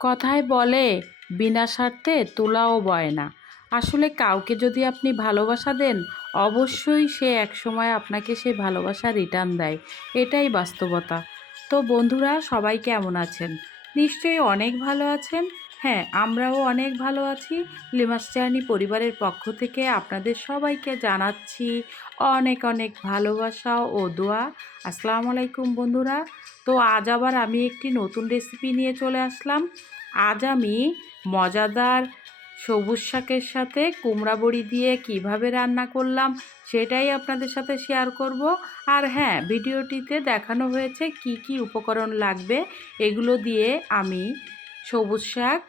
কথায় বলে, বিনা স্বার্থে তোলাও বয় না। আসলে কাউকে যদি আপনি ভালোবাসা দেন, অবশ্যই সে একসময় আপনাকে সেই ভালোবাসা রিটার্ন দেয়। এটাই বাস্তবতা। তো বন্ধুরা, সবাই কেমন আছেন? নিশ্চয়ই অনেক ভালো আছেন। হ্যাঁ আমরাও অনেক ভালো আছি। লিমাস জার্নি পরিবারের পক্ষ থেকে আপনাদের সবাইকে জানাচ্ছি অনেক অনেক ভালোবাসা ও দোয়া। আসসালামু আলাইকুম বন্ধুরা। তো আজ আবার আমি একটি নতুন রেসিপি নিয়ে চলে আসলাম। আজ আমি মজাদার সবুজ শাকের সাথে কুমড়া বড়ি দিয়ে কীভাবে রান্না করলাম সেটাই আপনাদের সাথে শেয়ার করব। আর হ্যাঁ ভিডিওটিতে দেখানো হয়েছে কি কি উপকরণ লাগবে এগুলো দিয়ে আমি সবুজ শাক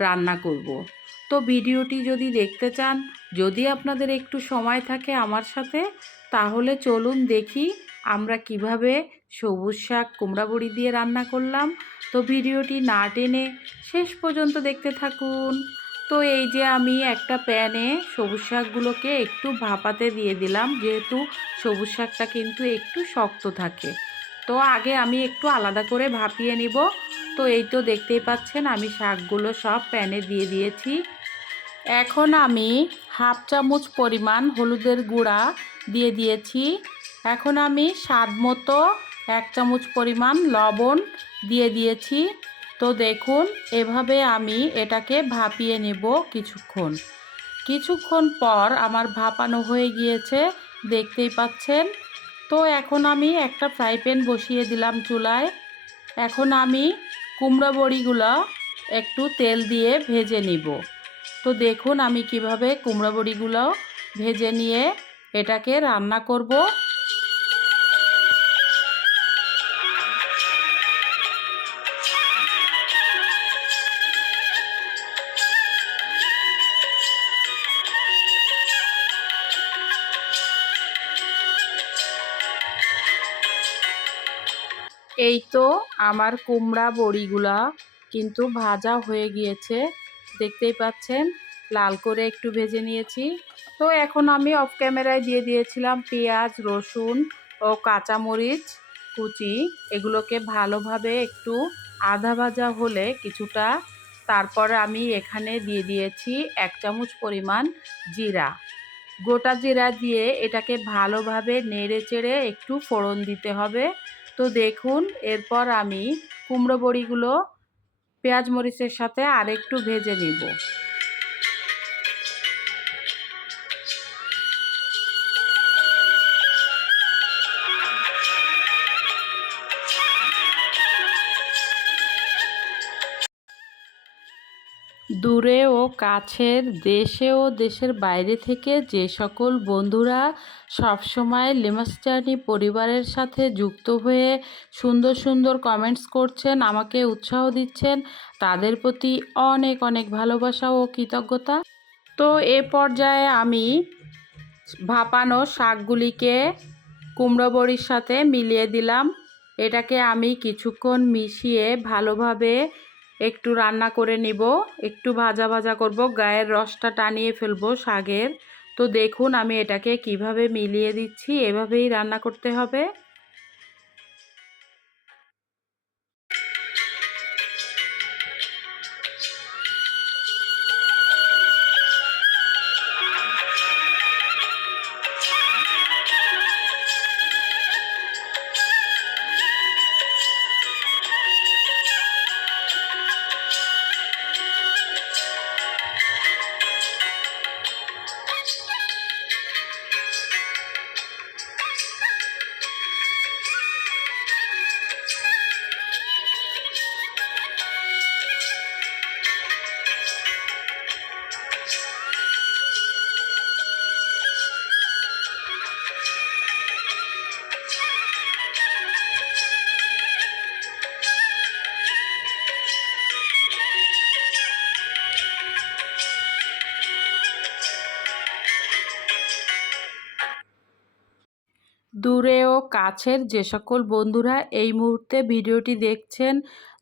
রান্না করব। তো ভিডিওটি যদি দেখতে চান, যদি আপনাদের একটু সময় থাকে আমার সাথে, তাহলে চলুন দেখি আমরা কীভাবে সবুজ শাক কুমড়া বড়ি দিয়ে রান্না করলাম। তো ভিডিওটি না টেনে শেষ পর্যন্ত দেখতে থাকুন। তো এই যে আমি একটা প্যানে সবুজ শাকগুলোকে একটু ভাপাতে দিয়ে দিলাম, যেহেতু সবুজ শাকটা কিন্তু একটু শক্ত থাকে। তো আগে আমি একটু আলাদা করে ভাপিয়ে নিব। তো এই তো দেখতেই পাচ্ছেন, আমি শাকগুলো সব প্যানে দিয়ে দিয়েছি। এখন আমি হাফ চামচ পরিমাণ হলুদের গুঁড়া দিয়ে দিয়েছি। এখন আমি স্বাদ মতো এক চামচ পরিমাণ লবণ দিয়ে দিয়েছি। তো দেখুন, এভাবে আমি এটাকে ভাপিয়ে নেব কিছুক্ষণ। কিছুক্ষণ পর আমার ভাপানো হয়ে গিয়েছে, দেখতেই পাচ্ছেন। তো এখন আমি একটা ফ্রাই প্যান বসিয়ে দিলাম চুলায়। এখন আমি কুমড়া বড়িগুলো একটু তেল দিয়ে ভেজে নিব। তো দেখুন আমি কীভাবে কুমড়া বড়িগুলো ভেজে নিয়ে এটাকে রান্না করব। এই তো আমার কুমড়া বড়িগুলা কিন্তু ভাজা হয়ে গিয়েছে। দেখতেই পাচ্ছেন, লাল করে একটু ভেজে নিয়েছি। তো এখন আমি অফ ক্যামেরায় দিয়ে দিয়েছিলাম পেঁয়াজ, রসুন ও কাঁচামরিচ কুচি। এগুলোকে ভালোভাবে একটু আধা ভাজা হলে কিছুটা। তারপরে আমি এখানে দিয়ে দিয়েছি এক চামচ পরিমাণ জিরা। গোটা জিরা দিয়ে এটাকে ভালোভাবে নেড়ে চেড়ে একটু ফোড়ন দিতে হবে। তো দেখুন এরপর আমি কুমড়ো বড়িগুলো পেঁয়াজ মরিচের সাথে আরেকটু ভেজে নিব। দূরে ও কাছের দেশে ও দেশের বাইরে থেকে যে সকল বন্ধুরা সবসময় লেমাস জার্নি পরিবারের সাথে যুক্ত হয়ে সুন্দর সুন্দর কমেন্টস করছেন, আমাকে উৎসাহ দিচ্ছেন, তাদের প্রতি অনেক অনেক ভালোবাসা ও কৃতজ্ঞতা। তো এ পর্যায়ে আমি ভাপানো শাকগুলিকে কুমড়ো বড়ির সাথে মিলিয়ে দিলাম। এটাকে আমি কিছুক্ষণ মিশিয়ে ভালোভাবে একটু রান্না করে নিব, একটু ভাজা ভাজা করব, গায়ের রসটা টানিয়ে ফেলব শাগের। তো দেখুন আমি এটাকে কীভাবে মিলিয়ে দিচ্ছি, এভাবেই রান্না করতে হবে। দূরে ও কাছের যে সকল বন্ধুরা এই মুহূর্তে ভিডিওটি দেখছেন,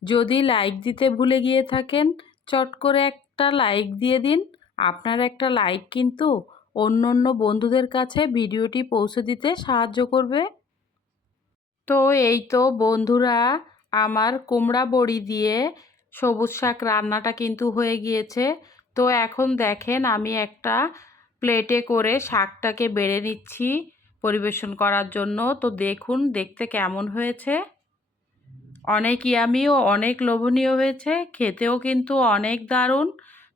যদি লাইক দিতে ভুলে গিয়ে থাকেন, চট করে একটা লাইক দিয়ে দিন। আপনার একটা লাইক কিন্তু অন্য অন্য বন্ধুদের কাছে ভিডিওটি পৌঁছে দিতে সাহায্য করবে। তো এই তো বন্ধুরা, আমার কুমড়া বড়ি দিয়ে সবুজ শাক রান্নাটা কিন্তু হয়ে গিয়েছে। তো এখন দেখেন, আমি একটা প্লেটে করে শাকটাকে বেড়ে নিচ্ছি। পরিবেশন করার জন্য। তো দেখুন, দেখতে কেমন হয়েছে। অনেক ইয়ামি ও অনেক লোভনীয় হয়েছে। খেতেও কিন্তু অনেক দারুণ।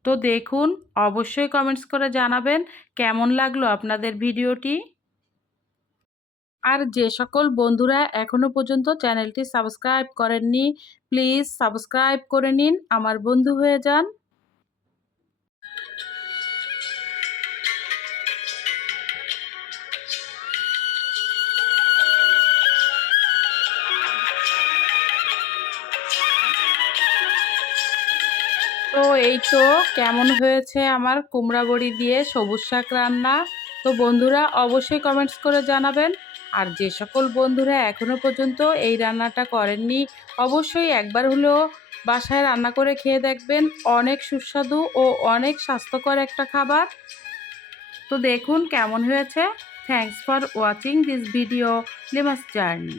তো দেখুন, অবশ্যই কমেন্টস করে জানাবেন কেমন লাগল আপনাদের ভিডিওটি। আর যে সকল বন্ধুরা এখনও পর্যন্ত চ্যানেলটি সাবস্ক্রাইব করেননি প্লিজ সাবস্ক্রাইব করে নিন। আমার বন্ধু হয়ে যান। তো এই তো কেমন হয়েছে আমার কুমড়া বড়ি দিয়ে সবুজ শাক রান্না? তো বন্ধুরা অবশ্যই কমেন্টস করে জানাবেন। আর যে সকল বন্ধুরা এখনও পর্যন্ত এই রান্নাটা করেননি, অবশ্যই একবার হলেও বাসায় রান্না করে খেয়ে দেখবেন। অনেক সুস্বাদু ও অনেক স্বাস্থ্যকর একটা খাবার। তো দেখুন কেমন হয়েছে। Thanks for watching this video লিমাস journey